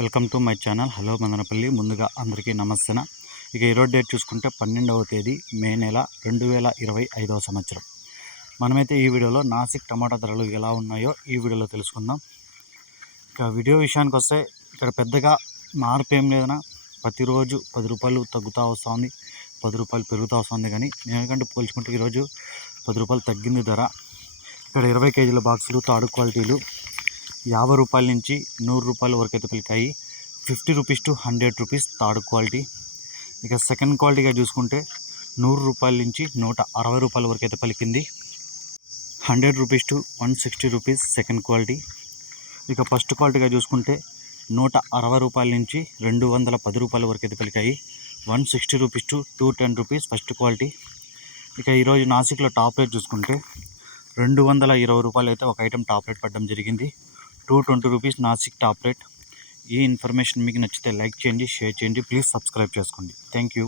Welcome to my channel. Hello Madanapalle. ముందుగా అందరికీ నమస్తే ఇక ఈరోజు డేట్ చూసుకుంటే పన్నెండవ తేదీ మే నెల రెండు వేల ఇరవై ఐదవ సంవత్సరం. మనమైతే ఈ వీడియోలో నాసిక్ టమాటా ధరలు ఎలా ఉన్నాయో ఈ వీడియోలో తెలుసుకుందాం. ఇక వీడియో విషయానికి వస్తే ఇక్కడ పెద్దగా మార్పు ఏం లేదన్నా. ప్రతిరోజు పది రూపాయలు తగ్గుతూ వస్తుంది. పది రూపాయలు పెరుగుతూ వస్తుంది కానీ ఎందుకంటే పోల్చుకుంటే ఈరోజు పది రూపాయలు తగ్గింది ధర. ఇక్కడ ఇరవై కేజీల బాక్సులు తాడు క్వాలిటీలు యాభై రూపాయల నుంచి నూరు రూపాయల వరకు అయితే పలికాయి. Fifty rupees to hundred rupees third quality. ఇక సెకండ్ క్వాలిటీగా చూసుకుంటే నూరు రూపాయల నుంచి నూట అరవై రూపాయల వరకు అయితే పలికింది. Hundred rupees to one sixty rupees second quality. ఇక ఫస్ట్ క్వాలిటీగా చూసుకుంటే నూట అరవై రూపాయల నుంచి రెండు వందల పది రూపాయల వరకు అయితే పలికాయి. One sixty rupees to two ten rupees first quality. ఇక ఈరోజు నాసిక్లో టాప్ రేట్ చూసుకుంటే రెండు వందల ఇరవై రూపాయలు అయితే ఒక ఐటెం టాప్ రేట్ పడడం జరిగింది. Two twenty rupees Nashik top rate. ఈ ఇన్ఫర్మేషన్ మీకు నచ్చితే లైక్ చేయండి షేర్ చేయండి ప్లీజ్ సబ్స్క్రైబ్ చేసుకోండి. Thank you.